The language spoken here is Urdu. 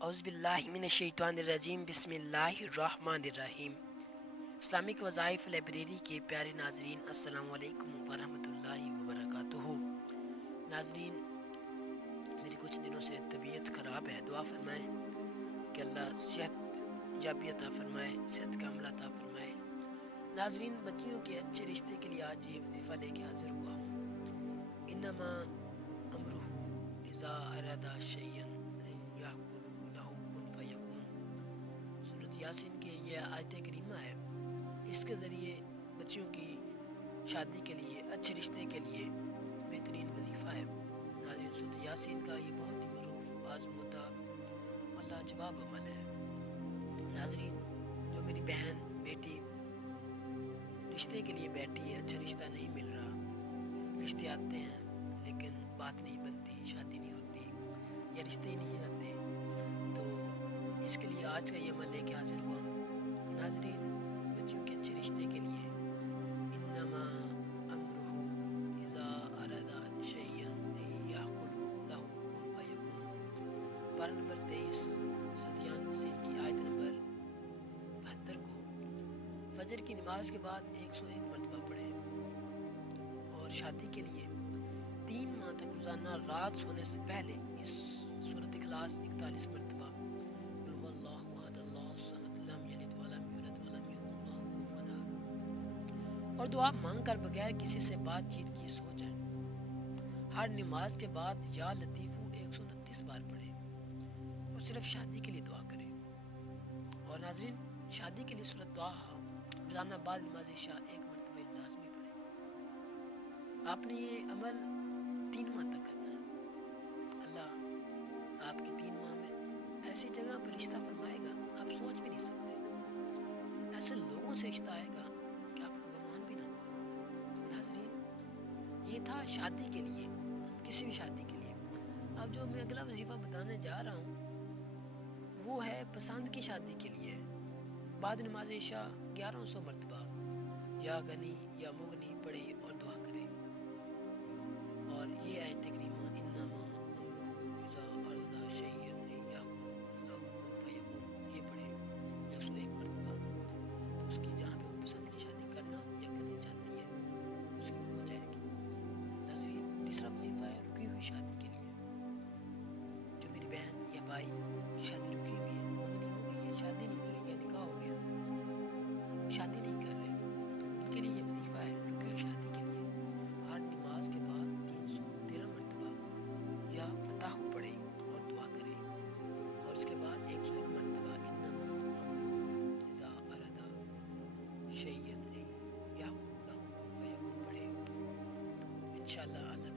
اعوذ باللہ من الشیطان الرجیم، بسم اللہ الرحمن الرحیم۔ اسلامک وظائف لائبریری کے پیارے ناظرین، السلام علیکم ورحمۃ اللہ وبرکاتہ۔ ناظرین، میری کچھ دنوں سے طبیعت خراب ہے، دعا فرمائیں کہ اللہ صحت یابی عطا فرمائے، صحت کاملہ عطا فرمائے۔ ناظرین، بچیوں کے اچھے رشتے کے لیے آج یہ وظیفہ لے کے حاضر ہوا ہوں۔ انما امرہ اذا اراد شیئا ان یقول لہ کن فیکون۔ سورۃ یاسین کی یہ آیت کریمہ ہے، اس کے ذریعے بچیوں کی شادی کے لیے، اچھے رشتے کے لیے بہترین وظیفہ ہے۔ ناظرین، سورۃ یاسین کا یہ بہت ہی معروف آزمودہ اور لاجواب عمل ہے۔ ناظرین، جو میری بہن بیٹی رشتے کے لیے بیٹھی ہے، اچھا رشتہ نہیں مل رہا، رشتے آتے ہیں لیکن بات نہیں بنتی، شادی نہیں ہوتی یا رشتے ہی نہیں آتے، تو اس کے لیے آج کا یہ عمل لے کے حاضر ہوا ہوں۔ ناظرین، بچوں کے اچھے رشتے کے لیے انما امرہ اذا اراد شیئا ان یقول لہ کن فیکون، پارہ نمبر 23 سدیان حسین کی آیت نمبر 72 کو فجر کی نماز کے بعد 101 مرتبہ پڑھیں، اور شادی کے لیے 3 ماہ تک روزانہ رات سونے سے پہلے اس سورۃ اخلاص 41 مرتبہ، قل هو اللہ احد اللہ الصمد لم یلد ولم یولد ولم یکن لہ کفوا احد، اور دعا مانگ کر بغیر کسی سے بات چیت کی سو جائیں۔ ہر نماز کے بعد یا لطیفو 129 بار پڑھیں، اور صرف شادی کے لیے دعا کریں۔ اور ناظرین، شادی کے لیے سورۃ دعا روزانہ بعد نماز عشاء 1 مرتبہ لازمی پڑھیں۔ آپ نے یہ عمل 3 ماہ تک کرنا ہے۔ اللہ آپ کی 3 ماہ میں ایسی جگہ پر رشتہ فرمائے گا آپ سوچ بھی نہیں سکتے، ایسے لوگوں سے رشتہ آئے گا کہ آپ کو گمان بھی نہ ہو۔ ناظرین، یہ تھا شادی کے لیے، کسی بھی شادی کے لیے۔ اب جو میں اگلا وظیفہ بتانے جا رہا ہوں وہ ہے پسند کی شادی کے لیے۔ بعد نماز عشاء 1100 مرتبہ یا غنی یا مغنی پڑھے اور دعا کرے، اور یہ آیت کریمہ انما امرہ اذا اراد شیئا ان یقول لہ کن فیکون یہ پڑھے 101 مرتبہ، تو اس کی جہاں پہ وہ پسند کی شادی کرنا یا کرنی چاہتی ہے اس کی ہو جائے گی۔ ناظرین، تیسرا وظیفہ ہے رکی ہوئی شادی کے لیے۔ جو میری بہن یا بھائی کی شادی رکی ہوئی ہے، مغنی ہو گئی ہے، شادی نہیں ہو رہی یا نکاح ہو گیا، شادی نہیں کر رہے، تو ان کے لیے یہ وظیفہ ہے رکی ہوئی شادی کے لیے۔ ہر نماز کے بعد 313 مرتبہ یا فتح پڑھے اور دعا کرے، اور اس کے بعد 101 مرتبہ انما امرہ اذا اراد شیئا ان یقول لہ کن فیکون پڑھے، تو انشاءاللہ اللہ